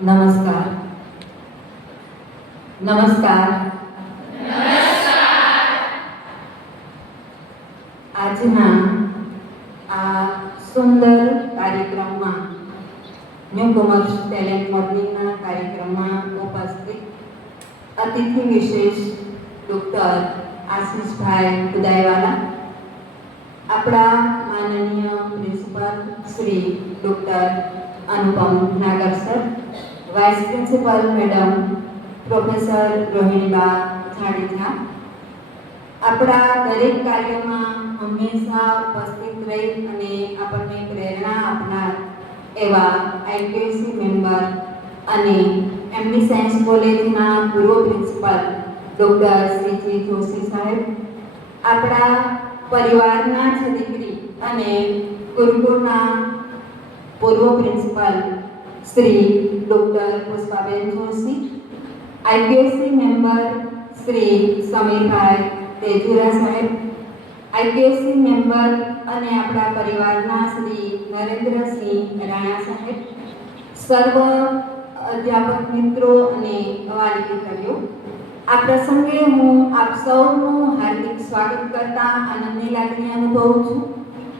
નમસ્કાર. નમસ્કાર. આજના આ સુંદર કાર્યક્રમમાં ન્યૂ કોમર્સ ટેલેન્ટ મોર્નિંગના કાર્યક્રમમાં ઉપસ્થિત અતિથિ વિશેષ ડૉક્ટર આશીષભાઈ ઉદાયવાલા, આપણા માનનીય principal Shri doctor Anupam Nagar sir, vice principal madam professor Rohiniba Jadeja, આપણા દરેક કાર્યોમાં હંમેશા ઉપસ્થિત રહી અને આપણને પ્રેરણા આપનાર એવા આઈપીએસસી મેમ્બર અને એમડી સાયન્સ કોલેજના પૂર્વ પ્રિન્સિપાલ ડૉક્ટર શ્રીજી જોશી સાહેબ, આપણા પરિવારના જ દીકરી અને ગુરુકુળના પૂર્વ principal Shri doctor Pushpaben Joshi, IPSC member Shri Samirbhai Tejura સાહેબ, આઈપીએસસી મેમ્બર અને આપણા પરિવારના શ્રી નરેન્દ્રસિંહ રાણા સાહેબ, સર્વ અધ્યાપક મિત્રો અને વાલી દીકરીઓ, આ પ્રસંગે હું આપ સૌનું હાર્દિક સ્વાગત કરતા આનંદની લાગણી અનુભવું છું.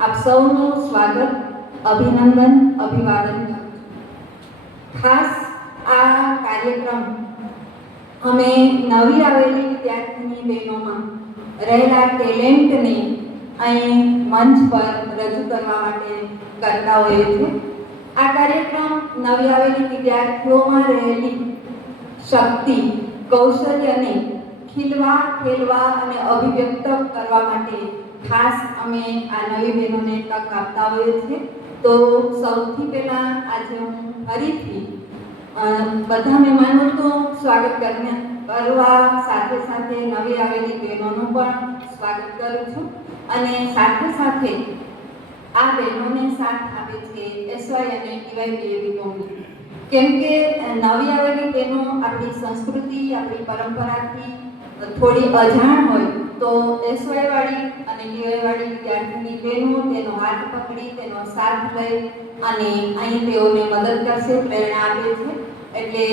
આપ સૌનું સ્વાગત, અભિનંદન, અભિવાદન કરું છું. ખાસ આ કાર્યક્રમ અમે નવી આવેલી વિદ્યાર્થીની બહેનોમાં રહેલા ટેલેન્ટને અહીં મંચ પર રજૂ કરવા માટે કરતા હોઈએ છીએ. આ કાર્યક્રમ નવી આવેલી વિદ્યાર્થીઓમાં રહેલી શક્તિ, કૌશલ્યને ખીલવા, ખેલવા અને અભિવ્યક્ત કરવા માટે ખાસ અમે આ નવી બહેનોને તક આપતા હોઈએ છીએ. તો સૌથી પહેલાં આજે હું ફરીથી બધા મહેમાનોનું સ્વાગત કરવા સાથે સાથે નવી આવેલી બહેનોનું પણ સ્વાગત કરું છું. અને સાથે સાથે આ બહેનોને સાથ આપે છે એસવાય અને ટીવાયબીએબી કોમ્યુનિટી. કેમ કે નવી આવેલી બહેનો આપણી સંસ્કૃતિ, આપણી પરંપરાથી થોડી અજાણ હોય તો એસવાય વાળી અને ટીવાય વાળી વિદ્યાર્થીની બહેનો તેનો હાથ પકડી, તેનો સાથ લઈ અને અહીં તેઓને મદદ કરશે, પ્રેરણા આપે છે. એટલે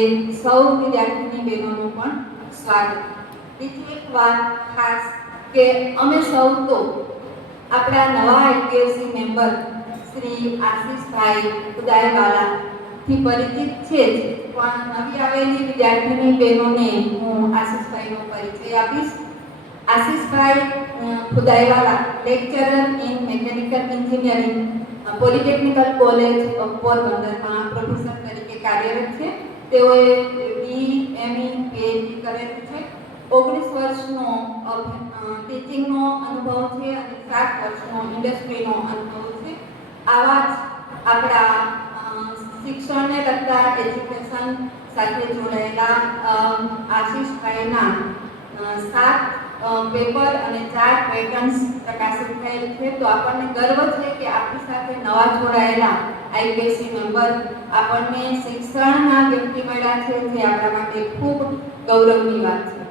સૌ વિદ્યાર્થીની બહેનોનું પણ સ્વાગત. બીજી એક વાત ખાસ કે અમે સૌ તો આપણા નવા આઈપીએસસી મેમ્બર શ્રી આશીષભાઈ ઉદાયવાલાથી પરિચિત છે જ, પણ નવી આવેલી વિદ્યાર્થીની બહેનોને હું આશીષભાઈનો પરિચય આપીશ. Ashishbhai Udaywala lecturer in mechanical engineering, polytechnical college of પોરબંદરમાં પ્રોફેસર તરીકે કાર્યરત છે. તેઓએ બી, એમઈ, પીએચડી કરેલું છે. 19 વર્ષનો ટીચિંગનો અનુભવ છે અને 7 વર્ષનો ઇન્ડસ્ટ્રીનો અનુભવ છે. આવા જ આપણા શિક્ષણને લગતા એજ્યુકેશન સાથે જોડાયેલા આશીષભાઈના 7 પેપર અને 4 પેટન્ટ્સ પ્રકાશિત થયેલ છે. તો આપણને ગર્વ છે કે આપણી સાથે નવા જોડાયેલા આઈપીએસસી મેમ્બર આપણને શિક્ષણના વ્યક્તિ મળ્યા છે, જે આપણા માટે ખૂબ ગૌરવની વાત છે.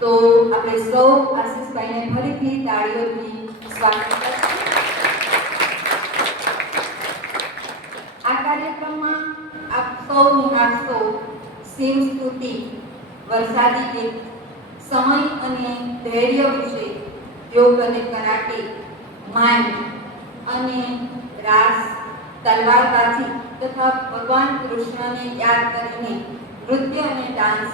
તો આપણે સૌ આશીષભાઈને ફરીથી તાળીઓથી સ્વાગત કરીશું. આ કાર્યક્રમમાં આપ સૌ નિહાળશો શિવ સ્તુતિ, વરસાદી ગીત, સમય અને ધૈર્ય વિશે, યોગ અને કરાટે, માઇન્ડ અને રાસ, તલવારબાજી તથા ભગવાન કૃષ્ણને યાદ કરીને નૃત્ય અને ડાન્સ,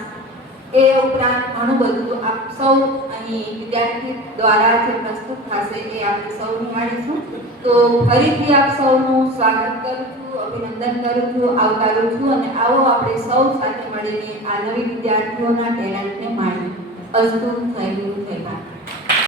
એ ઉપરાંત ઘણું બધું આપ સૌ અહીં વિદ્યાર્થી દ્વારા જે પ્રસ્તુત થશે એ આપણે સૌ નિહાળીશું. તો ફરીથી આપ સૌનું સ્વાગત કરું છું, અભિનંદન કરું છું, આવકારું છું અને આવો આપણે સૌ સાથે મળીને આ નવી વિદ્યાર્થીઓના ટેલેન્ટને માણીએ. અસ્તુ, થેન્ક યુ, જય ભારત.